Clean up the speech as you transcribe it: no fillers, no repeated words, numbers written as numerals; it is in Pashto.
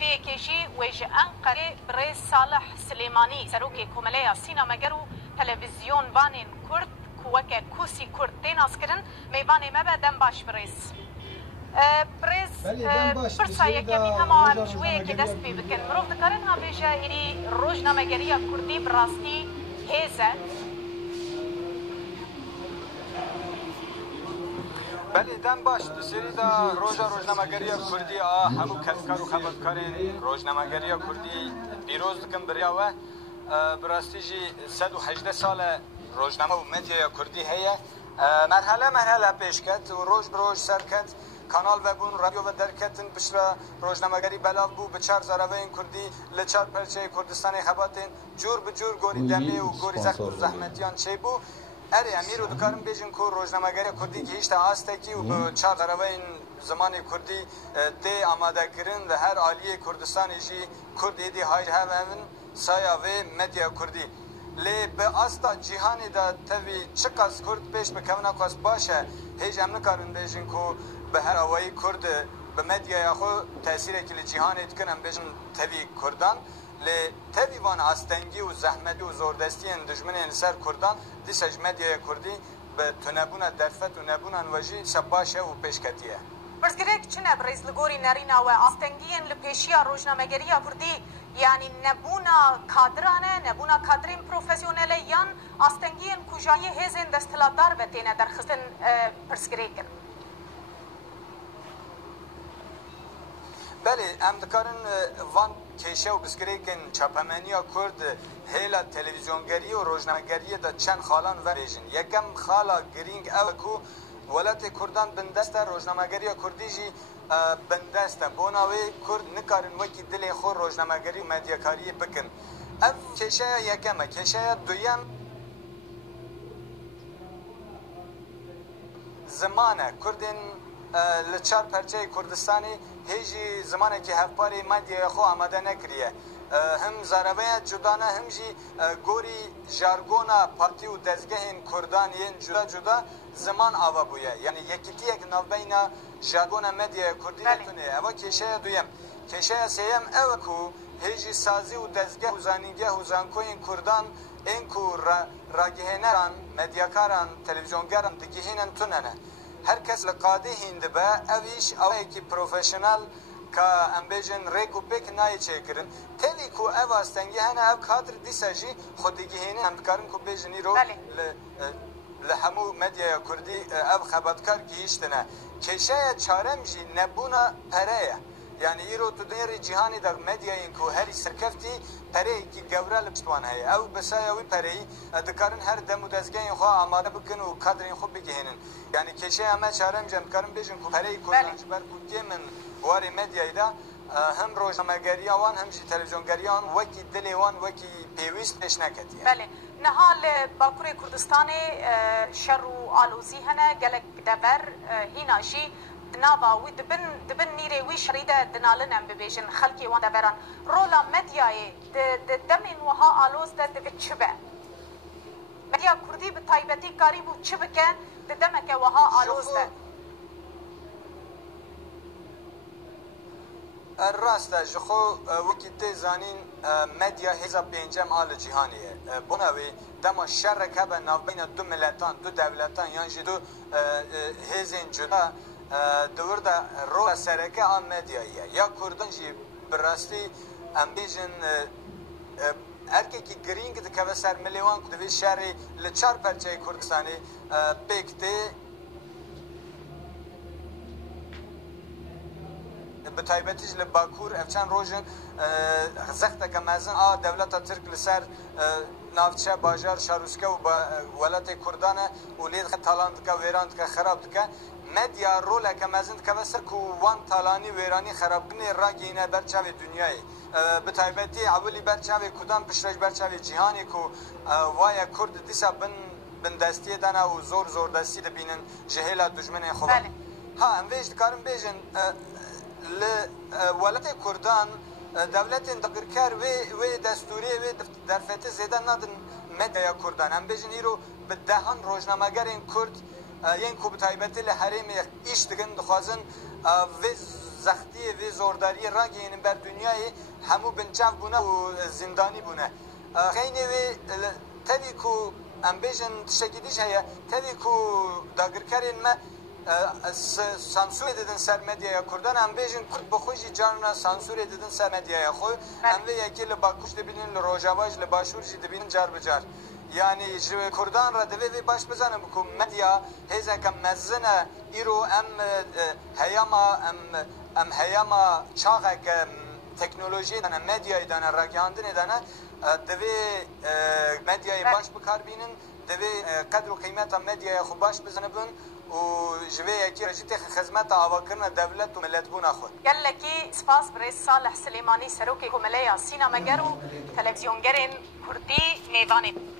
vêkêjî wê ji Enqerê Birêz Salih Silêmanî serokê Komeleya Sînemager û televîzyonvanên Kurd ku weke Kûsî Kurd tên naskirin mêvanê me be dem baş birêz. Birêz pirsa yekemîn hema em ji wê yekê dest pê bikin. Mirov dikarin habêje êrî rojnamegeriya Kurdî bi rastî hêz e. بله دم باش سری دا روزنامه‌گری کردی همو کسکار و خبرکارین روزنامه‌گری کردی پیروز دکن بریا و براستی جی 118 سال روزنامه و مدیا کردی هیه مرحله پیش کرد و روز بروز سر کرد کانال و بون رادیو و درکتن بشرا روزنامه‌گری بلاغ بو به چهار زاروین کردی لچار پرچه کردستان خباتین جور به جور گوری دمی و گوری زخم و زحمتیان چه بو اری امیر و دکارم بیجن که روزنامه‌گری کردی که هیچ آستکی و به چهار زاروین زمان کردی دی آماده کردن و هر عالیه کردستان جی کردی دی های همون سایه و مدیا کردی لی به استا جهانی دا توی چقدر کرد پیش بکنه کاس باشه هیچ هم نکارن بیجن که به هر آوایی کرد به مدیا خو تاثیر کلی جهانی کنم بیجن توی کردان لی توی وان آستنگی و زحمتی و زوردستی دشمن سر کردان دیسج مدیا کردی به تنبون درفت و نبون وجی شباشه و پیشکتیه برزگرک چنه برز لگوری نرینا و آستنگین لپیشیا روزنامه‌گریya کردی yani nebûna kadran e nebûna kadrên profesyonel e yan astengiyên kujayê hêzên desthilatdar ve têne derxistin pirsgirêkin. Belê em dikarin van kêşe û pirsgirêkên çapemeniya Kurd hêla televîzyongeriyê û rojnamegeriyê de çend xalan verbêjin. Yekem xala girîng ew ku welatê Kurdan bindest e rojnamegeriya Kurdî jî bindest e. Bona wê Kurd nikarin wekî dilê xwe rojnamegerî û medyakariyê bikin. Ev kêşeya yekem e. Kêşeya duyem ziman e. Kurdên li çar perçeyê Kurdistanê hêjî zimanekî hevparê medyaya xwe amade nekiriye. Hem zaraveya cudane hem jî gorî jargona partî û dezgehên Kurdan yên cuda cuda ziman ava bûye. Yani yekîtiyek navbeyna jargona medyaya Kurdî netune. Eva kêşeya duyem. Kêşeya sêyem ew ku hêjî sazî û dezgeh û zanîngeh û zankoyên Kurdan ên ku ragihêneran, medyakaran, televizyongeran digihînin tunene. Herkes li qadê hîn dibe ev îş awayekî profesyonel ka em bêjin rêk û pêk nayê çêkirin. Tevî ku ev astengî hene ev kadr dîsa jî xwedîgihênî em dikarin ku bêjin îro li hemû medyaya Kurdî ev xebatkar gihîştine. Kêşeya çarem jî nebûna pere ye. Yani îro tu dêrê cîhanê de medyayên ku herî serkeftî pereyekî gewre li piştwan heye. Ew bi saya wî pereyî dikarin her dem û dezgehên xwe amade bikin û kadrên xwe bigihînin. Yani kêşeya me çarem jî em dikarin bêjin ku pereyê Kurdan ji ber ku kêm warê medyayê de hem rojnamegeriya wan hem jî televizyongeriya wan wekî dilê wan wekî pêwîst pêş neketiye. Belê. Niha li Bakurê Kurdistanê şer û alozî hene gelek dever hîna jî nava wî dibin nîrê wî şerî de dinalin em bibêjin xelkê wan deveran. Rola medyayê di demên wiha aloz de divê çi be? Medya Kurdî bi taybetî karî bû çi bike di demeke wiha aloz de? راست ji xwe wekî tê zanîn medya hêza pêncem a li cîhanê ye. Bûna wê dema şerek hebe navbeyna du miletan, du devletan yan jî du hêzên cuda di wir de rola sereke a medyayê ye. Ya Kurdan jî bi rastî em bêjin erkekî girîng dikeve ser milê wan ku divê şerê li çar perçeyê Kurdistanê pêk tê bi taybetî ji li Bakur ev çend rojin zexteke mezin a dewleta Tirk li ser navçe bajar şarûske û welatê Kurdan e û lê dike talan dike wêran dike xerab dike medya roleke mezin dikeve ser ku wan talanî wêranî xerabkirinê ragihîne ber çavê dunyayê bi taybetî ewilî ber çavê Kurdan pişre ji ber çavê cîhanê ku waye Kurd dîsa bin destiyê dene û zor destî dibînin ji hêla dijminên xwe. Ha em vê jî dikarin bêjin li welatê Kurdan devletên dagirker wê destûriyê wê derfetê zêde nadin medyaya Kurdan. Em bêjin îro bi dehan rojnamegerên Kurd yên ku bi taybetî li herêmê îş dikin dixwazin vê زختی وی زورداری راگین بر دنیای همو بنچاف بونه و زندانی بونه خیلی وی تبی کو ام بیجن تشکیدیش هیا تبی کو داگرکارین ما سانسور دادن سر مدیای کردان ام بیجن کرد بخوشی جانا سانسور دادن سر مدیای خو ام وی یکی لباکوش دبینن لروجاواج لباشورجی دبینن جار بجار yani Kurdan ra devê baş bizanim ku medya hêzeke mezin e îro em heyama çaxeke teknolojiyê dane medyayê dane ragihandinê dane divê medyayê baş bikarbînin divê qedr û qîmeta medyaya xwe baş bizanibin û ji vê yekî jî tê xizmeta avakirina devlet û milletbûna xwe. Gelekî spas birêz Salih Silêmanî serokê Komeleya Sîna Meger û televizyongerên Kurdî mêvanê.